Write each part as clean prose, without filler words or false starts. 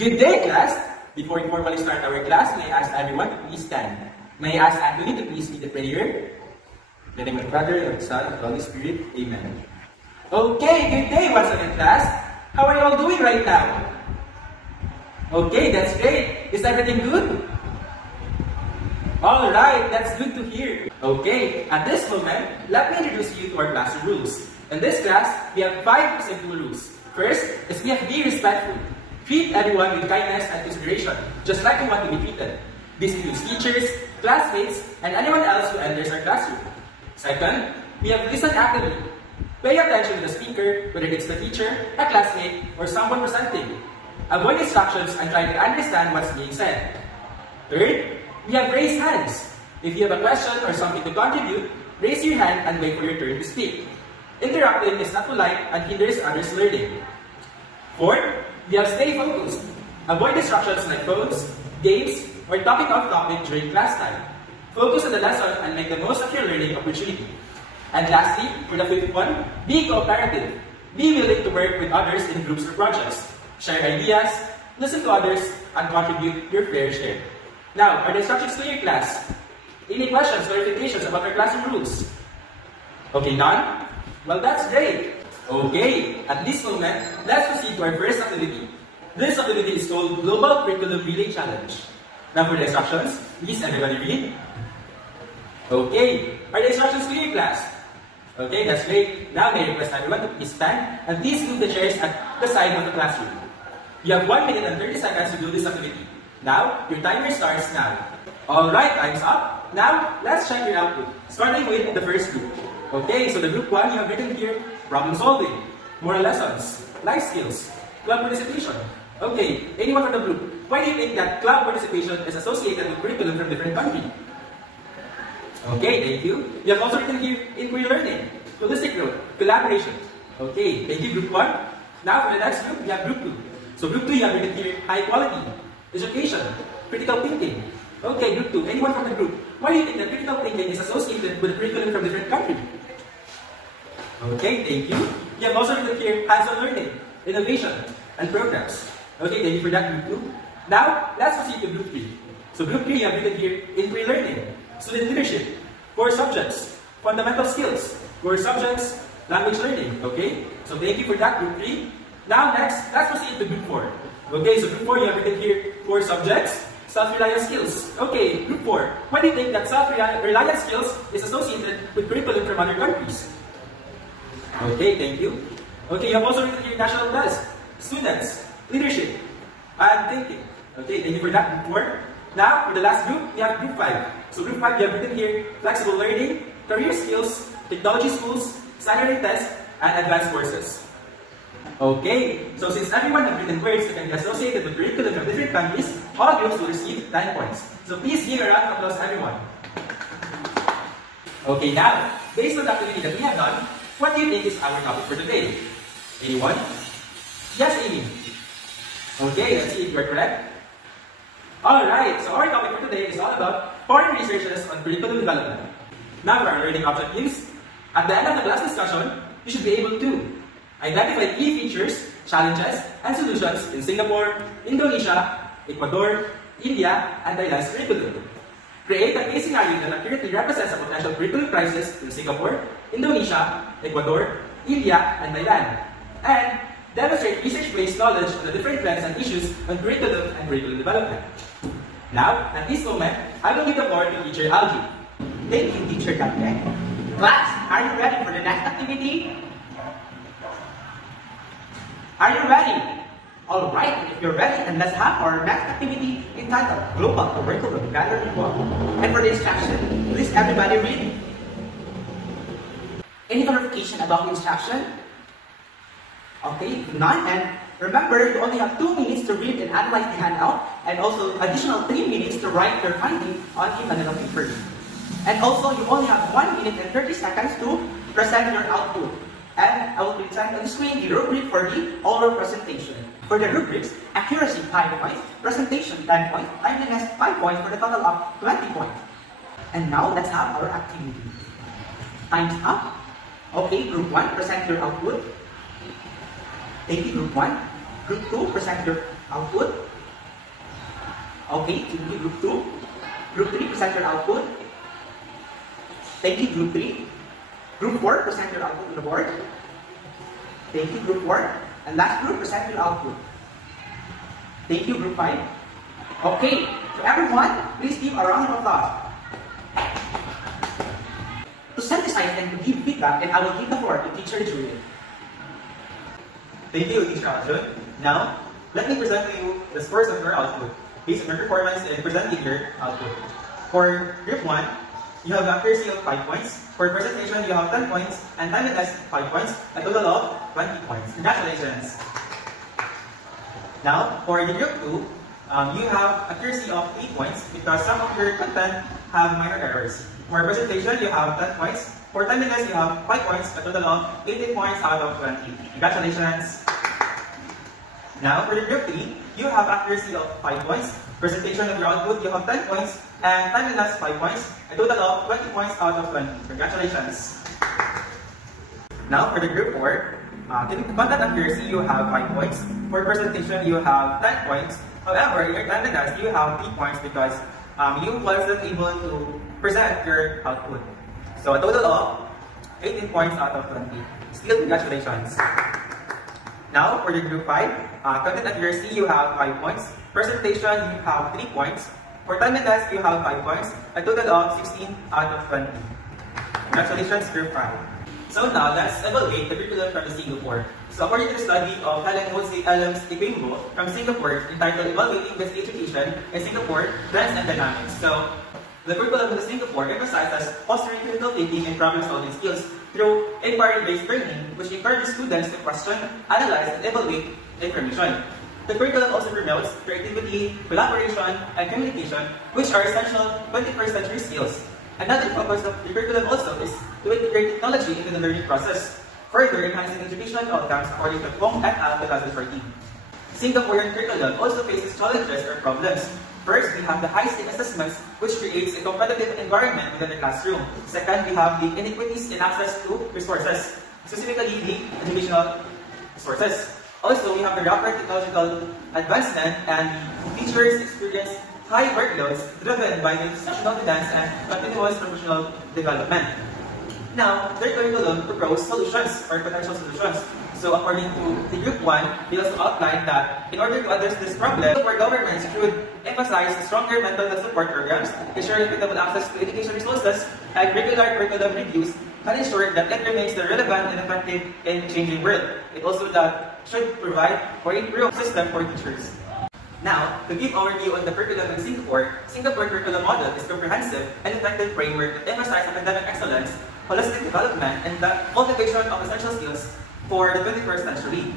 Good day, class! Before we formally start our class, may I ask everyone to please stand. May I ask Anthony to please lead the prayer? In the name of the Father, and of the Son, and of the Holy Spirit. Amen. Okay, good day once again, class. How are you all doing right now? Okay, that's great. Is everything good? Alright, that's good to hear. Okay, at this moment, let me introduce you to our classroom rules. In this class, we have 5 simple rules. First is we have to be respectful. Treat everyone with kindness and consideration, just like we want to be treated. This includes teachers, classmates, and anyone else who enters our classroom. Second, we have to listen actively. Pay attention to the speaker, whether it's the teacher, a classmate, or someone presenting. Avoid distractions and try to understand what's being said. Third, we have raised hands. If you have a question or something to contribute, raise your hand and wait for your turn to speak. Interrupting is not polite and hinders others' learning. Fourth, we have stay focused. Avoid distractions like phones, games, or talking off topic during class time. Focus on the lesson and make the most of your learning opportunity. And lastly, for the fifth one, be cooperative. Be willing to work with others in groups or projects. Share ideas, listen to others, and contribute your fair share. Now, are the instructions clear, class? Any questions, clarifications about our classroom rules? Okay, none? Well, that's great. Okay, at this moment, let's proceed to our first activity. This activity is called Global Curriculum Relay Challenge. Now for the instructions, please everybody read. Okay, are the instructions clear, class? Okay, that's great. Now may I request everyone to please stand and please move the chairs at the side of the classroom. You have 1 minute and 30 seconds to do this activity. Now, your timer starts now. Alright, time's up. Now, let's check your output, starting with the first group. Okay, so the group 1 you have written here, problem solving, moral lessons, life skills, club participation. Okay, anyone from the group, why do you think that club participation is associated with curriculum from different countries? Okay, thank you. You have also written here, inquiry learning, holistic growth, collaboration. Okay, thank you, group 1. Now for the next group, we have group 2. So group 2 you have written here, high quality, education, critical thinking. Okay, group 2, anyone from the group, why do you think that critical thinking is associated with curriculum from different countries? Okay, thank you. You have also written here hands-on learning, innovation, and programs. Okay, thank you for that, group 2. Now, let's proceed to group 3. So group 3, you have written here inquiry learning, student leadership, core subjects, fundamental skills, core subjects, language learning. Okay, so thank you for that, group 3. Now, next, let's proceed to group 4. Okay, so group 4, you have written here core subjects, self-reliance skills. Okay, group 4, why do you think that self-reliance skills is associated with curriculum from other countries? Okay, thank you. Okay, you have also written here national test, students, leadership, and thinking. Okay, thank you for that, group 4. Now, for the last group, we have group 5. So group 5, you have written here flexible learning, career skills, technology schools, Saturday test, and advanced courses. Okay, so since everyone have written words that can be associated with curriculum from different countries, all groups will receive 10 points. So please give a round of applause, everyone. Okay, now, based on the activity that we have done, what do you think is our topic for today? Anyone? Yes, Amy. Okay, let's see if you're correct. Alright, so our topic for today is all about foreign researches on curriculum development. Now for our learning objectives, at the end of the class discussion, you should be able to identify key features, challenges, and solutions in Singapore, Indonesia, Ecuador, India, and Thailand's curriculum. Create a case scenario that accurately represents a potential curriculum crisis in Singapore, Indonesia, Ecuador, India, and Thailand. And demonstrate research-based knowledge on the different trends and issues on curriculum and curriculum development. Now, at this moment, I will give the floor to Teacher Algie. Thank you, Teacher Dante. Class, are you ready for the next activity? Are you ready? Alright, if you're ready, then let's have our next activity entitled Global Curriculum Gathering 1. And for the instruction, please everybody read. Any clarification about the instruction? Okay, none. And remember, you only have 2 minutes to read and analyze the handout, and also additional 3 minutes to write your finding on a Manila paper. And also, you only have 1 minute and 30 seconds to present your output. And I will present on the screen the rubric for the oral presentation. For the rubrics, accuracy 5 points, presentation 10 points, timeliness 5 points for the total of 20 points. And now, let's have our activity. Time's up. Okay, group 1, present your output. Thank you, group 1. Group 2, present your output. Okay, thank you, group 2. Group 3, present your output. Thank you, group 3. Group 4, present your output on the board. Thank you, group 4. And last group, present your output. Thank you, group 5. Okay, so everyone, please give a round of applause. To synthesize and to give feedback, and I will give the floor to teacher Julian. Thank you, Teacher Arjun. Now, let me present to you the scores of your output based on your performance in presenting your output. For Group 1, you have accuracy of 5 points. For presentation, you have 10 points. And timeliness, 5 points. A total of 20 points. Congratulations! Now, for the Group 2, you have accuracy of 8 points because some of your content have minor errors. For presentation, you have 10 points. For timeliness, you have 5 points, a total of 18 points out of 20. Congratulations! Now, for the Group 3, you have accuracy of 5 points. Presentation of your output, you have 10 points. And timeliness, 5 points, a total of 20 points out of 20. Congratulations! Now, for the Group 4, content accuracy, you have 5 points. For presentation, you have 10 points. However, in your timeliness, you have 3 points because you wasn't able to present your output. So a total of 18 points out of 20. Still, congratulations. Now, for the Group 5, content accuracy, you have 5 points. Presentation, you have 3 points. For timeliness, you have 5 points. A total of 16 out of 20. Congratulations, Group 5. So now, let's evaluate the curriculum from the Singapore. So according to the study of Helen Jose Elms Iquimbo from Singapore, entitled Evaluating Basic Education in Singapore, Trends and Dynamics. So, the curriculum of Singapore emphasizes fostering critical thinking and problem-solving skills through inquiry-based learning, which encourages students to question, analyze, and evaluate information. The curriculum also promotes creativity, collaboration, and communication, which are essential 21st century skills. Another focus of the curriculum also is to integrate technology into the learning process, further enhancing educational outcomes according to Fong et al. 2014. Singaporean curriculum also faces challenges or problems. First, we have the high-stake assessments, which creates a competitive environment within the classroom. Second, we have the inequities in access to resources, specifically the educational resources. Also, we have the rapid technological advancement and teachers experience high workloads driven by the institutional demands and continuous professional development. Now, their curriculum proposes solutions or potential solutions. So according to the Group 1, they also outlined that in order to address this problem, our governments should emphasize stronger mental health support programs, ensure equitable access to education resources, and regular curriculum reviews can ensure that it remains relevant and effective in a changing world. It also that should provide for a improved system for teachers. Now, to give overview on the curriculum in Singapore, Singapore curriculum model is comprehensive and effective framework that emphasizes academic excellence, holistic development, and the cultivation of essential skills for the 21st century.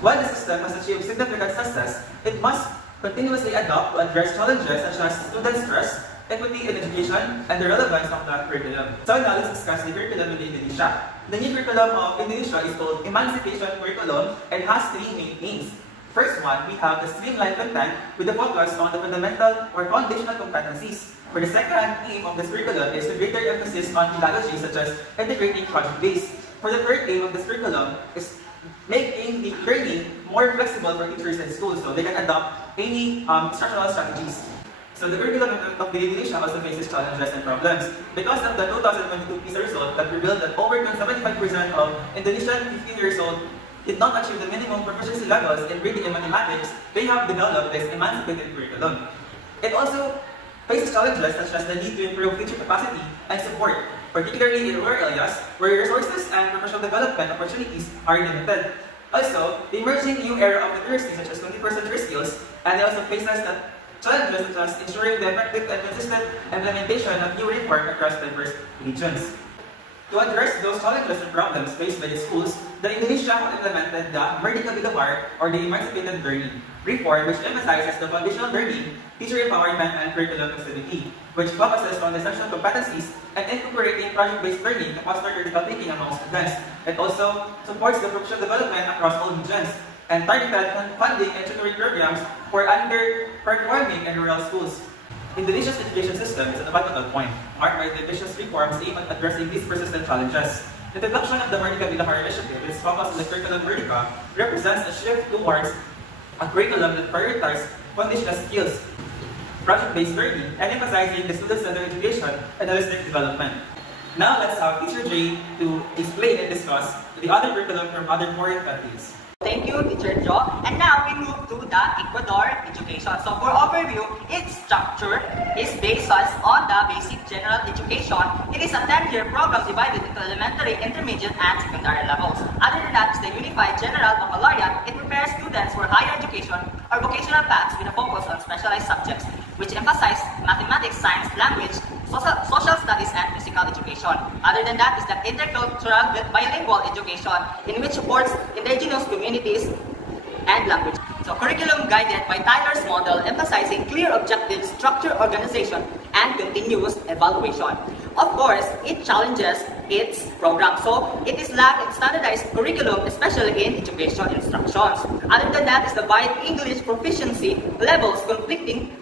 While the system has achieved significant success, it must continuously adapt to address challenges such as student stress, equity in education, and the relevance of that curriculum. So now let's discuss the curriculum in Indonesia. The new curriculum of Indonesia is called Emancipation Curriculum and has 3 main aims. First one, we have the streamlined content with the focus on the fundamental or foundational competencies. For the second aim of this curriculum is the greater emphasis on pedagogy such as integrating project-based. For the third aim of this curriculum is making the learning more flexible for teachers and schools so they can adopt any instructional strategies. So the curriculum of the Indonesia also faces challenges and problems. Because of the 2022 PISA result that revealed that over 75% of Indonesian 15 years old did not achieve the minimum proficiency levels in reading and mathematics, they have developed this emancipated curriculum. It also faces challenges such as the need to improve teacher capacity and support, particularly in rural areas where resources and professional development opportunities are limited. Also, the emerging new era of literacy such as 21st century skills, and it also faces challenges such as ensuring the effective and consistent implementation of new reform across diverse regions. To address those challenges and problems faced by the schools, the Indonesia have implemented the Merdeka Belajar or the Emancipated Learning reform, which emphasizes the foundational learning, teacher empowerment, and curriculum flexibility, which focuses on essential competencies and incorporating project-based learning to foster critical thinking among students. It also supports the professional development across all regions and targeted funding and tutoring programs for underperforming and rural schools. Indonesia's education system is at a pivotal point, marked by the ambitious reforms aimed at addressing these persistent challenges. The introduction of the Merdeka Belajar initiative, its focus on the curriculum Merdeka, represents a shift towards a curriculum that prioritizes foundational skills, project-based learning, and emphasizing the student-centered education and holistic development. Now let's have Teacher Dre to explain and discuss the other curriculum from other foreign countries. Thank you, Teacher Joe. And now we move to the Ecuador education. So for overview, its structure is based on the basic general education. It is a 10-year program divided into elementary, intermediate, and secondary levels. Other than that is the Unified General Baccalaureate. It prepares students for higher education or vocational paths with a focus on specialized subjects, which emphasize mathematics, science, language, social studies, and physical education. Other than that is the intercultural bilingual education, in which supports indigenous communities and language. So curriculum guided by Tyler's model, emphasizing clear objectives, structured organization, and continuous evaluation. Of course, it challenges its program. So it is lack in standardized curriculum, especially in education instructions. Other than that is the wide English proficiency levels, conflicting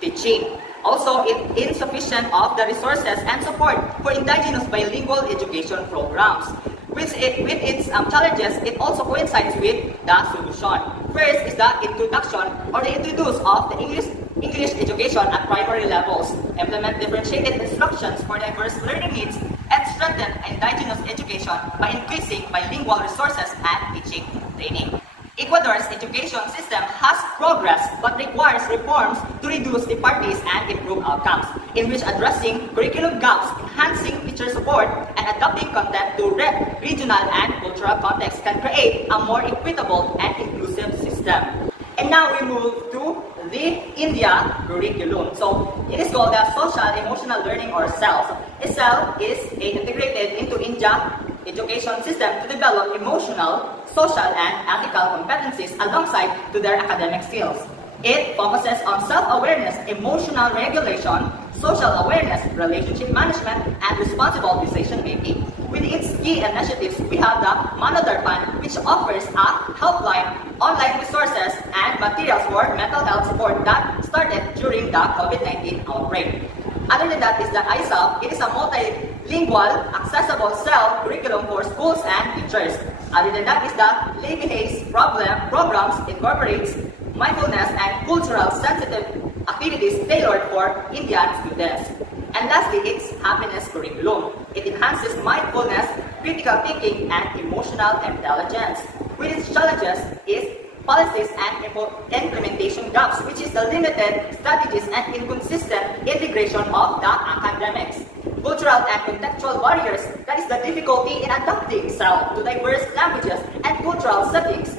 teaching. Also, insufficient of the resources and support for indigenous bilingual education programs. With its challenges, it also coincides with the solution. First is the introduction or the introduce of the English education at primary levels, implement differentiated instructions for diverse learning needs, and strengthen indigenous education by increasing bilingual resources and teaching training. Ecuador's education system has progressed but requires reforms to reduce disparities and improve outcomes, in which addressing curriculum gaps, enhancing teacher support, and adapting content to regional and cultural contexts can create a more equitable and inclusive system. And now we move to the India curriculum. So it is called the Social Emotional Learning or SELF. SELF is integrated into India education system to develop emotional, social, and ethical competencies alongside to their academic skills. It focuses on self-awareness, emotional regulation, social awareness, relationship management, and responsible decision-making. With its key initiatives, we have the Manodarpan, which offers a helpline, online resources, and materials for mental health support that started during the COVID-19 outbreak. Other than that is the ISAP. It is a multilingual, accessible self-curriculum for schools and teachers. Other than that is the Levi-Hayes programs incorporates mindfulness and cultural sensitive activities tailored for Indian students. And lastly, it's happiness curriculum. It enhances mindfulness, critical thinking, and emotional intelligence. With its challenges is policies and implementation gaps, which is the limited strategies and inconsistent integration of the academics. Cultural and contextual barriers, that is the difficulty in adapting self to diverse languages and cultural settings.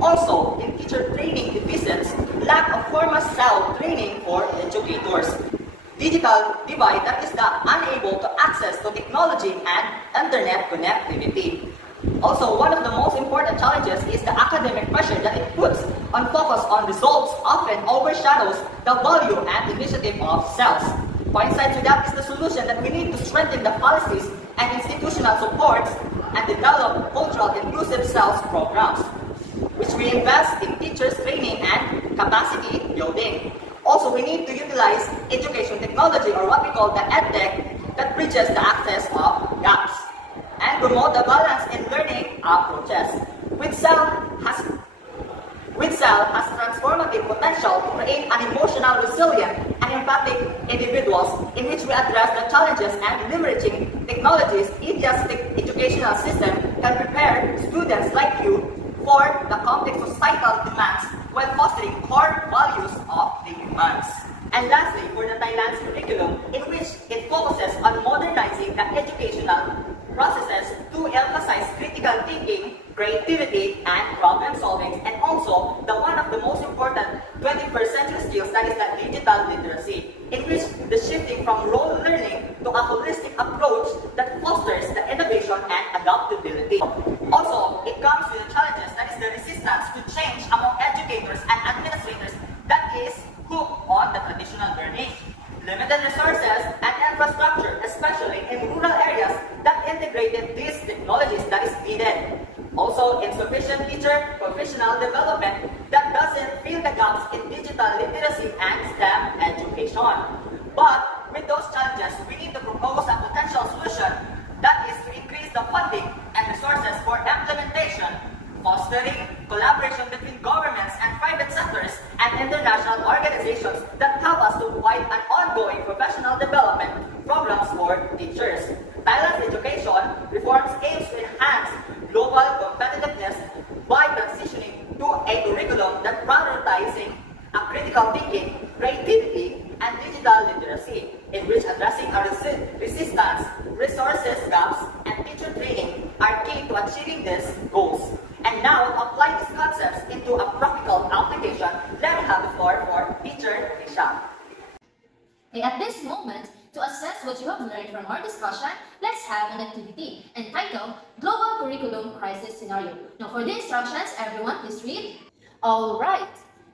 Also, in teacher training deficiencies, lack of formal self-training for educators. Digital divide, that is the unable to access to technology and internet connectivity. Also, one of the most important challenges is the academic pressure that it puts on focus on results often overshadows the value and initiative of self. Coincides with that is the solution that we need to strengthen the policies and institutional supports and develop cultural inclusive self programs, which we invest in teachers training and capacity building. Also, we need to utilize education technology, or what we call the EdTech, that bridges the access of gaps and promote the balance in learning approaches. WITSEL has transformative potential to create an emotional, resilient, and empathic individuals in which we address the challenges and leveraging technologies. India's educational system can prepare students like you for the complex societal demands while fostering core values of the humans. And lastly, for the Thailand's curriculum, in which it focuses on modernizing the educational processes to emphasize critical thinking, creativity, and problem solving, and also the one of the most important 21st century skills, that is the digital literacy, in which the shifting from role learning to a holistic approach that fosters the innovation and adaptability. Also, it comes with the challenges, that is the resistance to change among educators and administrators that is hooked on the traditional learning. Limited resources and infrastructure, especially in rural areas that integrated these technologies that is needed. Also, insufficient teacher professional development that doesn't fill the gaps in digital literacy and STEM education. But with those challenges, we need to propose a potential solution that is to increase the funding and resources for implementation, fostering collaboration between governments and private centers and international organizations that help us to provide an ongoing professional development programs for teachers. Thailand's education reforms aims to enhance global competitiveness by transitioning to a curriculum that prioritizing a critical thinking, creativity, and digital literacy, in which addressing our resistance, resources gaps, and teacher training are key to achieving these goals. And now, to apply these concepts into a practical application, let me have the floor for teacher Isha. Okay, at this moment, to assess what you have learned from our discussion, let's have an activity entitled Global Curriculum Crisis Scenario. Now for the instructions, everyone please read. Alright,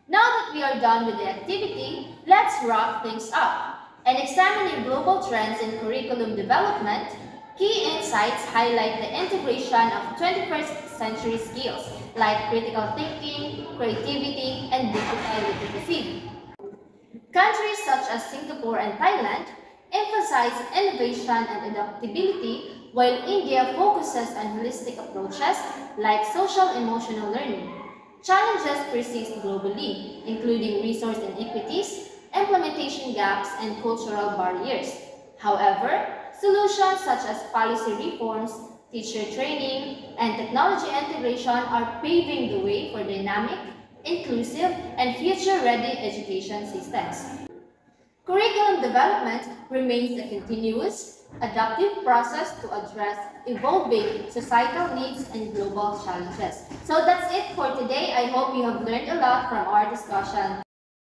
now that we are done with the activity, let's wrap things up. And examining global trends in curriculum development, key insights highlight the integration of 21st century skills like critical thinking, creativity, and digital literacy. Countries such as Singapore and Thailand emphasize innovation and adaptability, while India focuses on holistic approaches like social-emotional learning. Challenges persist globally, including resource inequities, implementation gaps, and cultural barriers. However, solutions such as policy reforms, teacher training, and technology integration are paving the way for dynamic, inclusive, and future-ready education systems. Curriculum development remains a continuous, adaptive process to address evolving societal needs and global challenges. So that's it for today. I hope you have learned a lot from our discussion.